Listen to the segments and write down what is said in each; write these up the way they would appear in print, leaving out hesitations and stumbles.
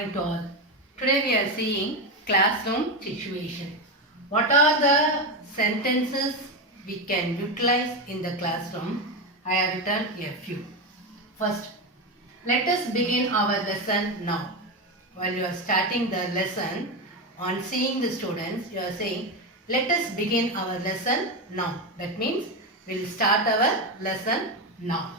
Hi to all. Today we are seeing classroom situation. What are the sentences we can utilize in the classroom? I have written a few. First, let us begin our lesson now. While you are starting the lesson, on seeing the students, you are saying, let us begin our lesson now. That means we will start our lesson now.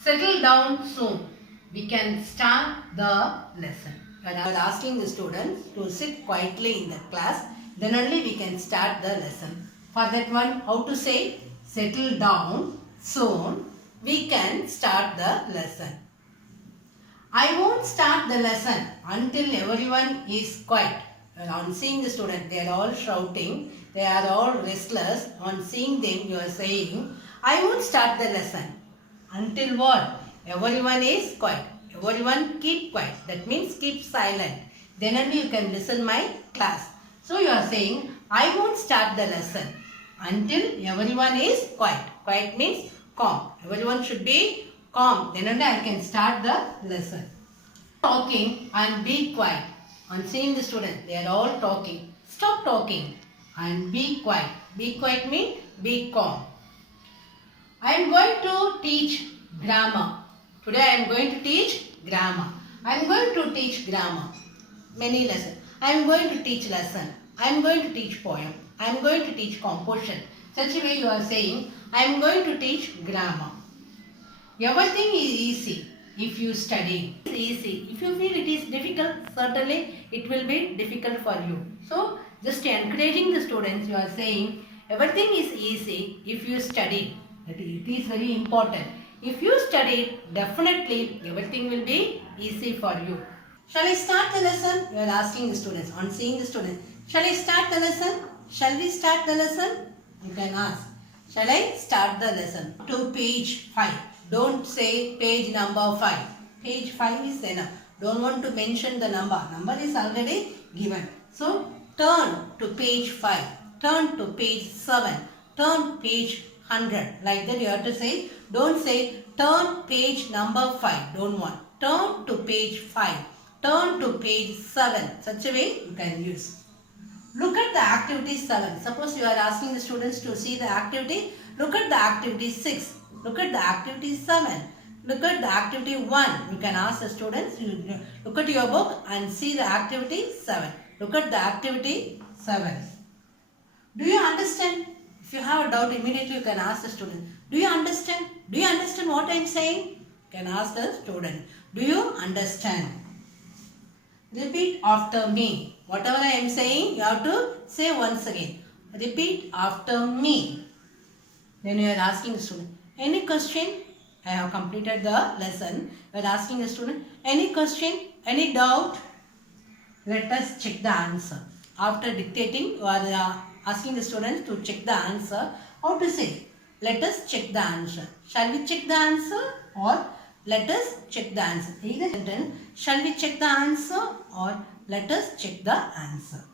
Settle down soon. We can start the lesson. When I was asking the students to sit quietly in the class, then only we can start the lesson. For that one, how to say settle down soon, we can start the lesson. I won't start the lesson until everyone is quiet. On seeing the student, they are all shouting, they are all restless. On seeing them, you are saying, I won't start the lesson. Until what? Everyone is quiet. Everyone keep quiet. That means keep silent. Then only you can listen my class. So you are saying, I won't start the lesson until everyone is quiet. Quiet means calm. Everyone should be calm. Then only I can start the lesson. Talking and be quiet. On seeing the student, they are all talking. Stop talking and be quiet. Be quiet means be calm. I am going to teach grammar. Today I am going to teach grammar. I am going to teach grammar. Many lessons. I am going to teach lesson. I am going to teach poem. I am going to teach composition. Such a way you are saying, I am going to teach grammar. Everything is easy if you study. It's easy. If you feel it is difficult, certainly it will be difficult for you. So, just encouraging the students, you are saying, everything is easy if you study. It is very important. If you study, definitely everything will be easy for you. Shall I start the lesson? You are asking the students. On seeing the students, shall I start the lesson? Shall we start the lesson? You can ask. Shall I start the lesson? To page 5. Don't say page number 5. Page 5 is enough. Don't want to mention the number. Number is already given. So, turn to page 5. Turn to page 7. Turn page 100. Like that you have to say. Don't say turn page number 5. Don't want. Turn to page 5. Turn to page 7. Such a way you can use. Look at the activity 7. Suppose you are asking the students to see the activity. Look at the activity 6. Look at the activity 7. Look at the activity 1. You can ask the students. Look at your book and see the activity 7. Look at the activity 7. Do you understand? If you have a doubt, immediately you can ask the student. Do you understand? Do you understand what I am saying? You can ask the student. Do you understand? Repeat after me. Whatever I am saying, you have to say once again. Repeat after me. Then you are asking the student, any question? I have completed the lesson. You are asking the student, any question? Any doubt? Let us check the answer. After dictating, you are asking the students to check the answer. How to say? Let us check the answer. Shall we check the answer? Or let us check the answer. Either sentence, shall we check the answer? Or let us check the answer.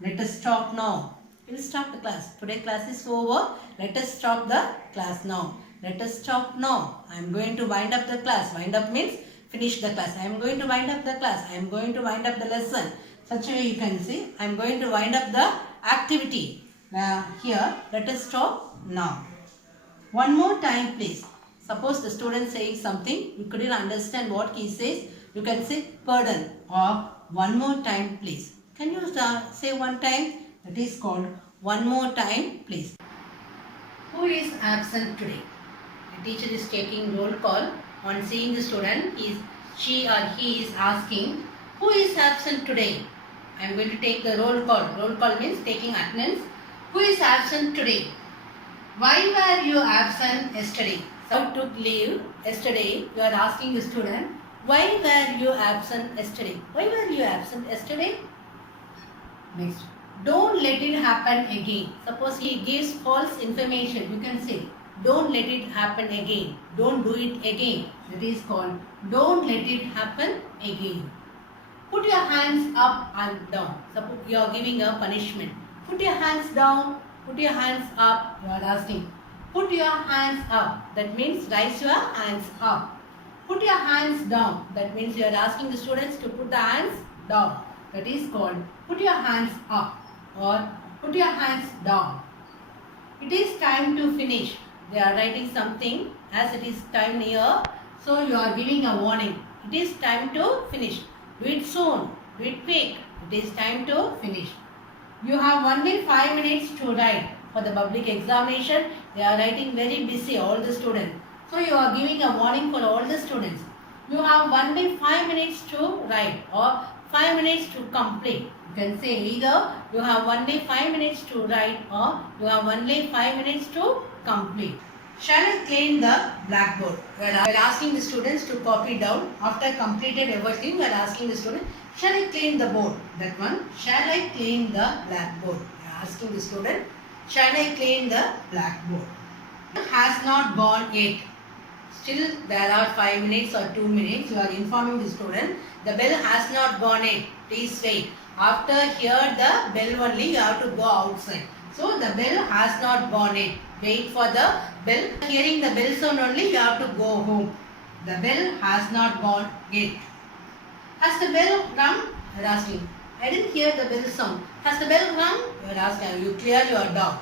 Let us stop now. We will stop the class. Today class is over. Let us stop the class now. Let us stop now. I am going to wind up the class. Wind up means finish the class. I am going to wind up the class. I am going to wind up the lesson. Such a way you can see. I am going to wind up the activity. Here, let us stop now. One more time please. Suppose the student saying something, you couldn't understand what he says. You can say pardon or one more time please. Can you say one time? That is called one more time please. Who is absent today? The teacher is taking roll call. On seeing the student, she or he is asking, who is absent today? I am going to take the roll call. Roll call means taking attendance. Who is absent today? Why were you absent yesterday? So took leave yesterday. You are asking the student, why were you absent yesterday? Why were you absent yesterday? Next. Don't let it happen again. Suppose he gives false information. You can say, don't let it happen again. Don't do it again. That is called, don't let it happen again. Put your hands up and down. Suppose you are giving a punishment. Put your hands down. Put your hands up. You are asking. Put your hands up. That means raise your hands up. Put your hands down. That means you are asking the students to put the hands down. That is called put your hands up or put your hands down. It is time to finish. They are writing something as it is time near. So you are giving a warning. It is time to finish. Do it soon. Do it quick. It is time to finish. You have only 5 minutes to write. For the public examination, they are writing very busy, all the students. So you are giving a warning for all the students. You have only 5 minutes to write or 5 minutes to complete. You can say either you have only 5 minutes to write or you have only 5 minutes to complete. Shall I clean the blackboard? We are asking the students to copy down. After completed everything, we are asking the student, shall I clean the board? That one, shall I clean the blackboard? We are asking the student, shall I clean the blackboard? Has not gone yet. Still there are 5 minutes or 2 minutes. You are informing the student, the bell has not gone yet. Please wait. After hear the bell only, you have to go outside. So the bell has not gone yet. Wait for the bell. Hearing the bell sound only, you have to go home. The bell has not gone yet. Has the bell rung? You are asking. I didn't hear the bell sound. Has the bell rung? You are asking. You clear your doubt.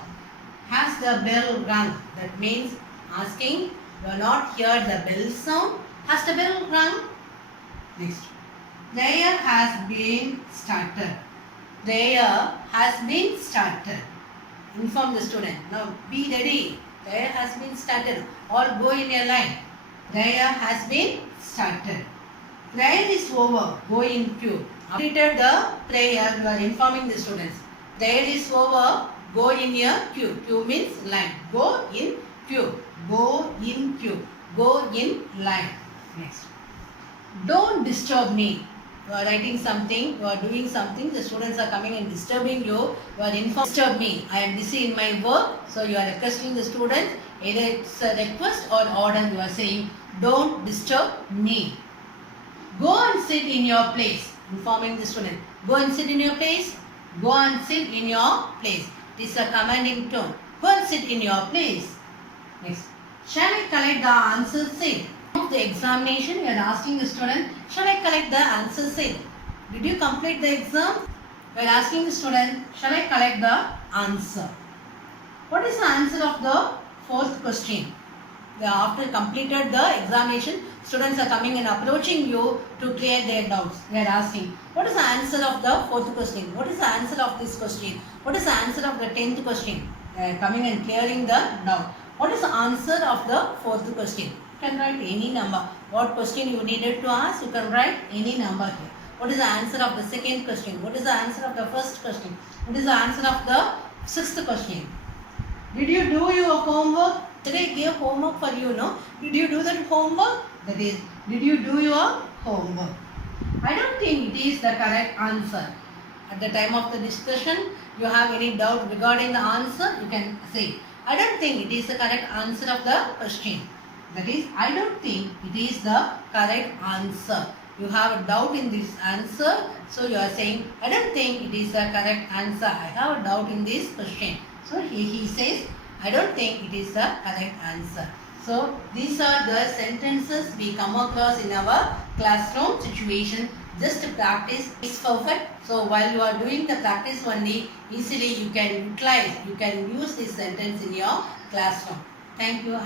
Has the bell rung? That means asking. You are not heard the bell sound. Has the bell rung? Next. Prayer has been started. Prayer has been started. Inform the student. Now be ready. Prayer has been started. All go in your line. Prayer has been started. Prayer is over. Go in queue. Completed the prayer, you are informing the students. Prayer is over. Go in your queue. Queue means line. Go in queue. Go in queue. Go in line. Next. Don't disturb me. You are writing something, you are doing something, the students are coming and disturbing you. You are informing, disturb me. I am busy in my work. So you are requesting the students, either it's a request or order. You are saying, don't disturb me. Go and sit in your place. Informing the student. Go and sit in your place. Go and sit in your place. This is a commanding tone. Go and sit in your place. Next. Shall I collect the answer sheet? Of the examination, we are asking the student, shall I collect the answer sheet? Did you complete the exam? We are asking the student, shall I collect the answer? What is the answer of the fourth question? After completed the examination, students are coming and approaching you to clear their doubts. We are asking, what is the answer of the fourth question? What is the answer of this question? What is the answer of the 10th question? They are coming and clearing the doubt. What is the answer of the fourth question? You can write any number. What question you needed to ask, you can write any number here. What is the answer of the second question? What is the answer of the first question? What is the answer of the sixth question? Did you do your homework? Today I gave homework for you, no? Did you do that homework? That is, did you do your homework? I don't think it is the correct answer. At the time of the discussion, you have any doubt regarding the answer, you can say, I don't think it is the correct answer of the question. That is, I don't think it is the correct answer. You have a doubt in this answer. So you are saying, I don't think it is the correct answer. I have a doubt in this question. So he says, I don't think it is the correct answer. So these are the sentences we come across in our classroom situation. Just practice is perfect. So while you are doing the practice only, easily you can utilize, you can use this sentence in your classroom. Thank you.